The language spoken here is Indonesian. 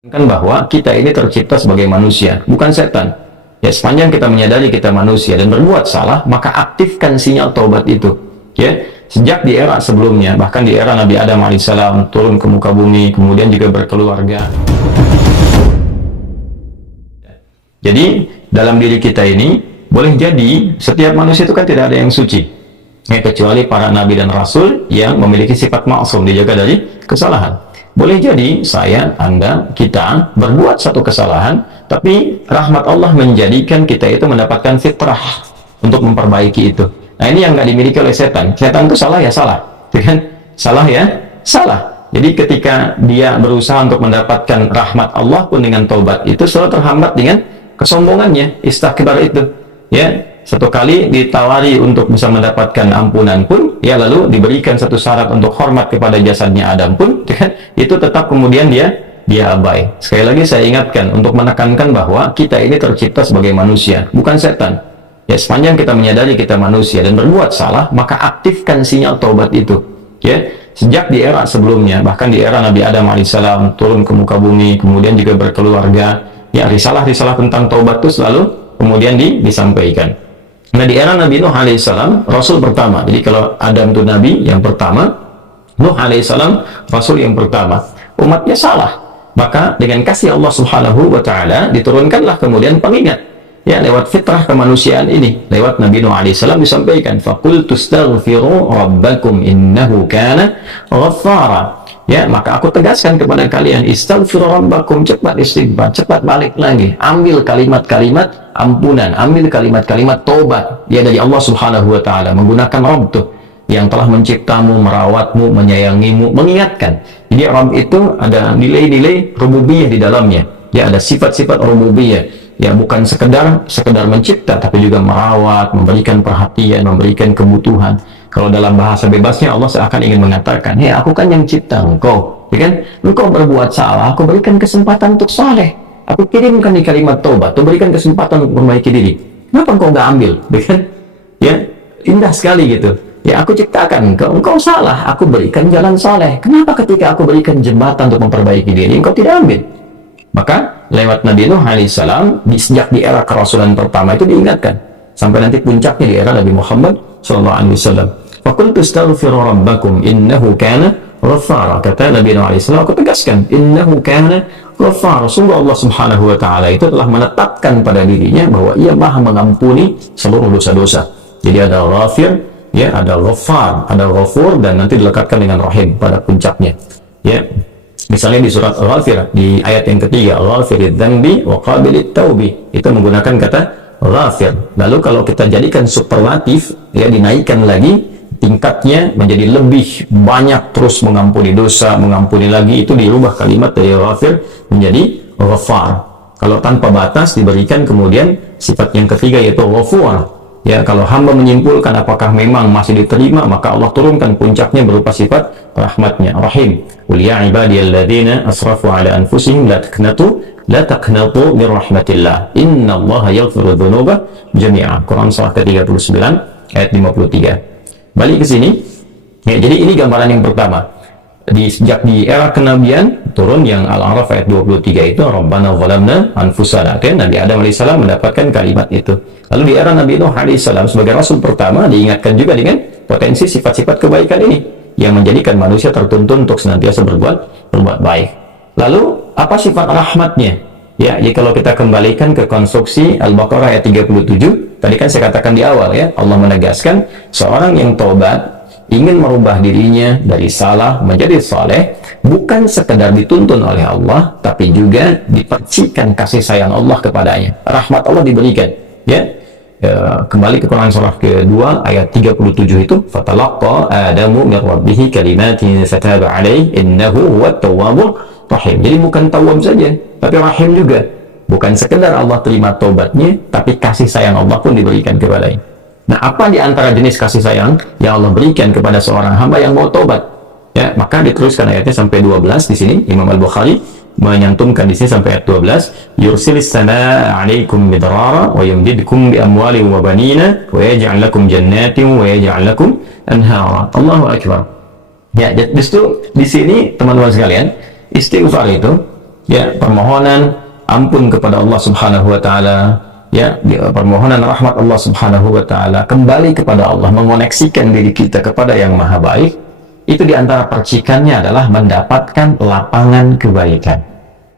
Kan bahwa kita ini tercipta sebagai manusia, bukan setan. Ya, sepanjang kita menyadari kita manusia dan berbuat salah, maka aktifkan sinyal taubat itu. Ya, sejak di era sebelumnya, bahkan di era Nabi Adam alaihissalam turun ke muka bumi, kemudian juga berkeluarga. Jadi dalam diri kita ini boleh jadi setiap manusia itu kan tidak ada yang suci, ya, kecuali para nabi dan rasul yang memiliki sifat maksum, dijaga dari kesalahan. Boleh jadi saya, Anda, kita berbuat satu kesalahan, tapi rahmat Allah menjadikan kita itu mendapatkan fitrah untuk memperbaiki itu. Nah, ini yang nggak dimiliki oleh setan. Setan itu salah ya salah, kan? Salah ya salah. Jadi ketika dia berusaha untuk mendapatkan rahmat Allah pun dengan taubat itu selalu terhambat dengan kesombongannya, istakbar itu. Ya, satu kali ditawari untuk bisa mendapatkan ampunan pun, ya, lalu diberikan satu syarat untuk hormat kepada jasadnya Adam pun, kan, itu tetap kemudian dia abai. Sekali lagi saya ingatkan untuk menekankan bahwa kita ini tercipta sebagai manusia, bukan setan. Ya, sepanjang kita menyadari kita manusia dan berbuat salah, maka aktifkan sinyal taubat itu. Ya, sejak di era sebelumnya, bahkan di era Nabi Adam alaihissalam turun ke muka bumi, kemudian juga berkeluarga, ya, risalah-risalah tentang taubat itu selalu kemudian disampaikan. Nah, di era Nabi Nuh alaihissalam, Rasul pertama. Jadi kalau Adam itu Nabi yang pertama, Nuh alaihissalam Rasul yang pertama. Umatnya salah, maka dengan kasih Allah subhanahu wa ta'ala diturunkanlah kemudian pengingat, ya, lewat fitrah kemanusiaan ini. Lewat Nabi Nuh alaihissalam disampaikan, faqultu astaghfiru rabbakum innahu kana ghaffara. Ya, maka aku tegaskan kepada kalian, istaghfiru rabbakum, cepat istighfar, cepat balik lagi, ambil kalimat-kalimat ampunan, ambil kalimat-kalimat tobat, ya, dari Allah subhanahu wa ta'ala, menggunakan Rabb tuh yang telah menciptamu, merawatmu, menyayangimu, mengingatkan. Jadi Rabb itu ada nilai-nilai rububiyah di dalamnya, ya, ada sifat-sifat rububiyah, ya, bukan sekedar mencipta, tapi juga merawat, memberikan perhatian, memberikan kebutuhan. Kalau dalam bahasa bebasnya Allah seakan ingin mengatakan, hei, aku kan yang cipta engkau, ya kan? Engkau berbuat salah, aku berikan kesempatan untuk saleh. Aku kirimkan di kalimat taubat, aku berikan kesempatan untuk memperbaiki diri. Kenapa engkau nggak ambil? Ya kan? Ya, indah sekali gitu. Ya, aku ciptakan engkau salah, aku berikan jalan saleh. Kenapa ketika aku berikan jembatan untuk memperbaiki diri, engkau tidak ambil? Maka lewat Nabi Nuh alaihissalam, sejak di era kerasulan pertama itu diingatkan, sampai nanti puncaknya di era Nabi Muhammad sallallahu alaihi wasallam. Faqultu astaghfiru rabbakum innahu kana ghaffara. Kata Nabi Nuh alaihissalam, aku tegaskan, innahu kana ghaffara. Sungguh Allah subhanahu wa ta'ala itu telah menetapkan pada dirinya bahwa ia maha mengampuni seluruh dosa-dosa. Jadi ada ghafir, ya, ada ghaffar, ada ghafur, dan nanti dilekatkan dengan rahim pada puncaknya. Ya, misalnya di surat Ghafir, di ayat yang ketiga, ghafirid dzambi wa qabilit taubi, itu menggunakan kata ghafir. Lalu kalau kita jadikan superlatif, ya, dinaikkan lagi tingkatnya menjadi lebih banyak, terus mengampuni dosa, mengampuni lagi, itu dirubah kalimat dari ghafir menjadi ghaffar. Kalau tanpa batas diberikan kemudian sifat yang ketiga, yaitu ghafur. Ya, kalau hamba menyimpulkan apakah memang masih diterima, maka Allah turunkan puncaknya berupa sifat rahmatnya, rahim. Qul ya ibadiyalladzina asrafu ala anfusihim la taqnatu min rahmatillah innallaha yaghfiru dzunuba jami'a. Quran surah ke-39 ayat 53. Balik ke sini. Ya, jadi ini gambaran yang pertama. Sejak di era kenabian turun yang Al-A'raf ayat 23 itu, Rabbana zalamna anfusana. Nabi Adam alaihissalam mendapatkan kalimat itu. Lalu di era Nabi Nuh alaihissalam sebagai rasul pertama diingatkan juga dengan potensi sifat-sifat kebaikan ini yang menjadikan manusia tertuntun untuk senantiasa berbuat baik. Lalu apa sifat rahmatnya? Ya, jadi kalau kita kembalikan ke konstruksi Al-Baqarah ayat 37, tadi kan saya katakan di awal, ya, Allah menegaskan seorang yang taubat ingin merubah dirinya dari salah menjadi saleh, bukan sekedar dituntun oleh Allah, tapi juga dipercikan kasih sayang Allah kepadanya. Rahmat Allah diberikan, ya. Kembali ke Quran surah kedua ayat 37 itu, fatalaqqa adamu min rabbih kalimatin fataba alaihi innahu huwat tawwabur rahim. Jadi bukan tawwab saja, tapi rahim juga. Bukan sekedar Allah terima taubatnya, tapi kasih sayang Allah pun diberikan kepadanya. Nah, apa di antara jenis kasih sayang yang Allah berikan kepada seorang hamba yang mau taubat? Ya, maka diteruskan ayatnya sampai 12 di sini. Imam Al-Bukhari menyantumkan di sini sampai ayat 12, yursilis samaa 'alaikum midrara wa yumdidkum bi amwalin wa banina wa yaj'al lakum jannatin wa yaj'al lakum anhara. Allahu akbar. Ya, justru di sini teman-teman sekalian, istighfar itu, ya, permohonan ampun kepada Allah Subhanahu wa taala, ya, permohonan rahmat Allah Subhanahu wa taala, kembali kepada Allah, mengoneksikan diri kita kepada yang maha baik, itu diantara percikannya adalah mendapatkan lapangan kebaikan.